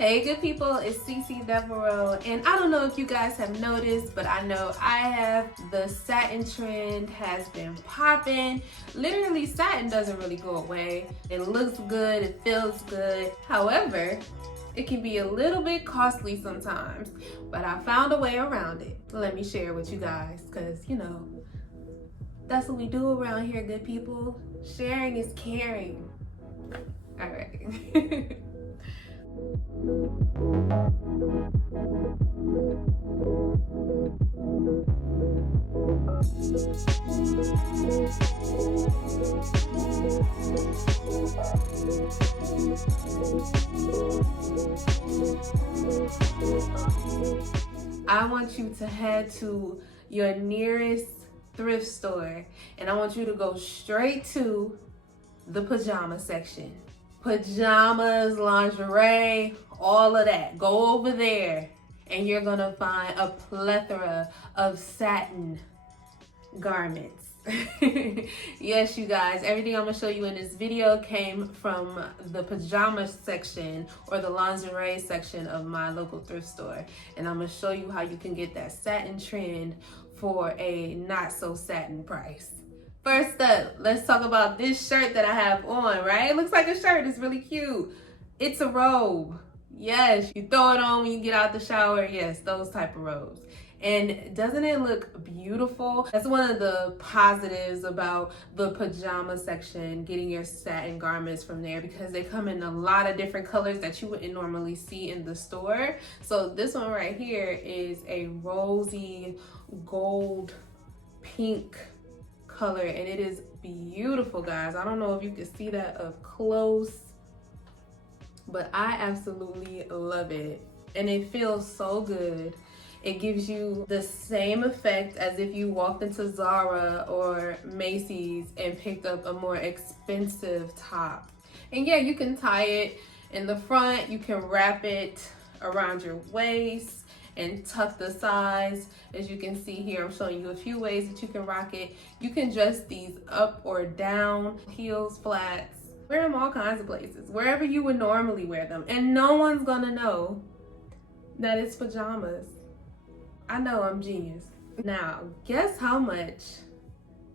Hey good people, it's Cece Devereaux, and I don't know if you guys have noticed, but I know I have. The satin trend has been popping. Literally, satin doesn't really go away. It looks good, it feels good. However, it can be a little bit costly sometimes, but I found a way around it. Let me share with you guys, because you know, that's what we do around here, good people. Sharing is caring. All right. I want you to head to your nearest thrift store and I want you to go straight to the pajama section. Pajamas, lingerie, all of that. Go over there and you're gonna find a plethora of satin garments. Yes, you guys, everything I'm gonna show you in this video came from the pajama section or the lingerie section of my local thrift store, and I'm gonna show you how you can get that satin trend for a not so satin price. First up, let's talk about this shirt that I have on, right? It looks like a shirt, it's really cute. It's a robe. Yes, you throw it on when you get out the shower. Yes, those type of robes. And doesn't it look beautiful? That's one of the positives about the pajama section, getting your satin garments from there, because they come in a lot of different colors that you wouldn't normally see in the store. So this one right here is a rosy gold pink color and it is beautiful, guys. I don't know if you can see that up close, but I absolutely love it and it feels so good. It gives you the same effect as if you walked into Zara or Macy's and picked up a more expensive top. And yeah, you can tie it in the front, you can wrap it around your waist and tuck the sides. As you can see here, I'm showing you a few ways that you can rock it. You can dress these up or down, heels, flats, wear them all kinds of places, wherever you would normally wear them. And no one's gonna know that it's pajamas. I know I'm genius. Now, guess how much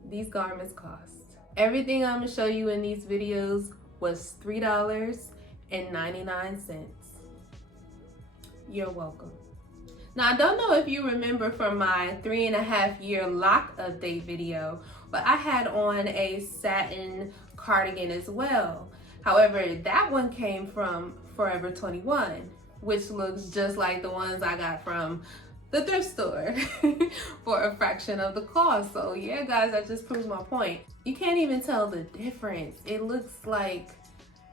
these garments cost? Everything I'm gonna show you in these videos was $3.99. You're welcome. Now, I don't know if you remember from my 3.5-year lock update video, but I had on a satin cardigan as well. However, that one came from Forever 21, which looks just like the ones I got from the thrift store for a fraction of the cost. So yeah, guys, that just proves my point. You can't even tell the difference. It looks like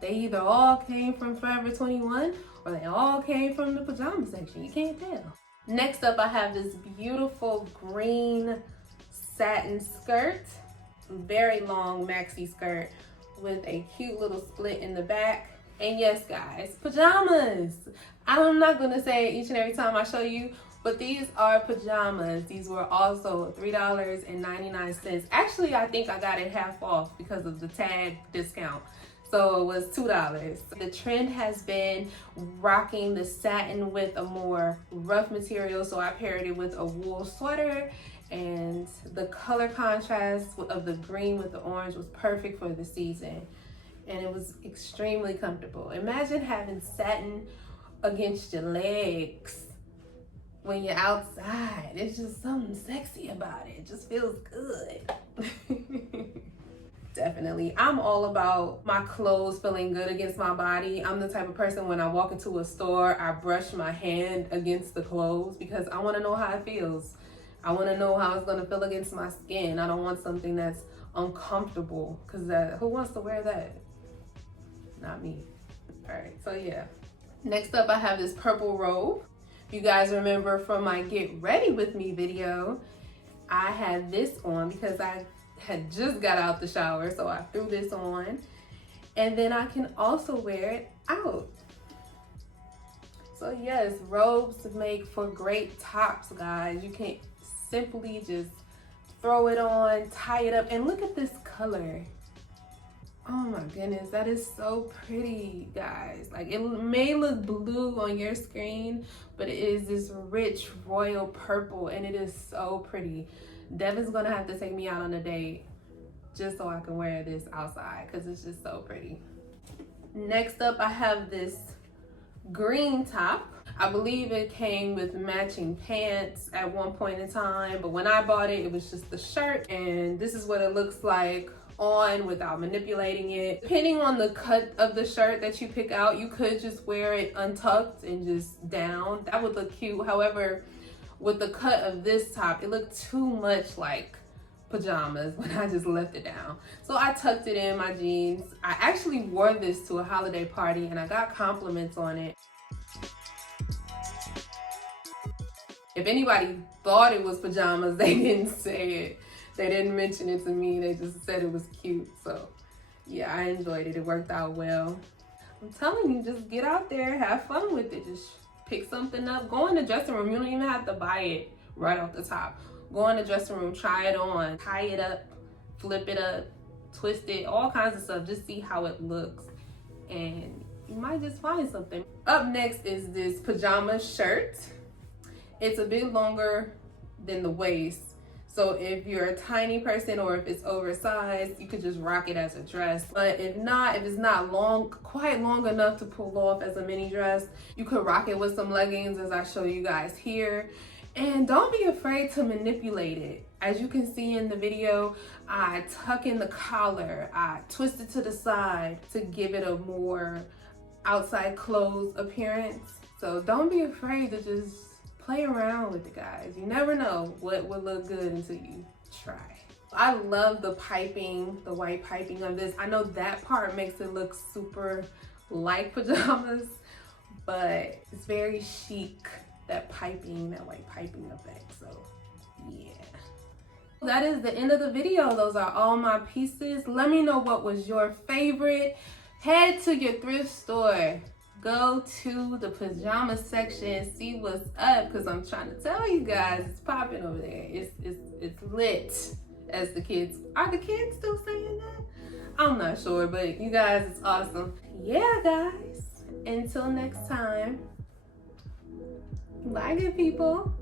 they either all came from Forever 21 or they all came from the pajama section. You can't tell. Next up, I have this beautiful green satin skirt, very long maxi skirt with a cute little split in the back. And yes, guys, pajamas. I'm not gonna say it each and every time I show you, but these are pajamas. These were also $3.99. Actually, I think I got it half off because of the tag discount. So it was $2. The trend has been rocking the satin with a more rough material. So I paired it with a wool sweater, and the color contrast of the green with the orange was perfect for the season. And it was extremely comfortable. Imagine having satin against your legs when you're outside. It's just something sexy about it. It just feels good. Definitely. I'm all about my clothes feeling good against my body. I'm the type of person, when I walk into a store, I brush my hand against the clothes because I want to know how it feels. I want to know how it's going to feel against my skin. I don't want something that's uncomfortable, because who wants to wear that? Not me. All right, so yeah. Next up, I have this purple robe. If you guys remember from my Get Ready With Me video, I had this on because I had just got out the shower, so I threw this on. And then I can also wear it out. So yes, robes make for great tops, guys. You can simply just throw it on, tie it up, and look at this color. Oh my goodness, that is so pretty, guys. Like, it may look blue on your screen, but it is this rich royal purple, and it is so pretty. Devin's gonna have to take me out on a date just so I can wear this outside because it's just so pretty. Next up, I have this green top. I believe it came with matching pants at one point in time, but when I bought it, it was just the shirt, and this is what it looks like on without manipulating it. Depending on the cut of the shirt that you pick out, you could just wear it untucked and just down. That would look cute. However, with the cut of this top, it looked too much like pajamas when I just left it down. So I tucked it in my jeans. I actually wore this to a holiday party and I got compliments on it. If anybody thought it was pajamas, they didn't say it. They didn't mention it to me. They just said it was cute. So yeah, I enjoyed it. It worked out well. I'm telling you, just get out there, have fun with it. Just pick something up. Go in the dressing room. You don't even have to buy it right off the top. Go in the dressing room, try it on, tie it up, flip it up, twist it, all kinds of stuff. Just see how it looks. And you might just find something. Up next is this pajama shirt. It's a bit longer than the waist. So if you're a tiny person or if it's oversized, you could just rock it as a dress. But if it's not long, quite long enough to pull off as a mini dress, you could rock it with some leggings as I show you guys here. And don't be afraid to manipulate it. As you can see in the video, I tuck in the collar, I twist it to the side to give it a more outside clothes appearance. So don't be afraid to just play around with it, guys. You never know what would look good until you try. I love the piping, the white piping of this. I know that part makes it look super like pajamas, but it's very chic, that piping, that white piping effect. So yeah. That is the end of the video. Those are all my pieces. Let me know what was your favorite. Head to your thrift store. Go to the pajama section, see what's up, because I'm trying to tell you guys, it's popping over there. It's lit, as the kids. Are the kids still saying that? I'm not sure, but you guys, it's awesome. Yeah, guys. Until next time. Bye, good people.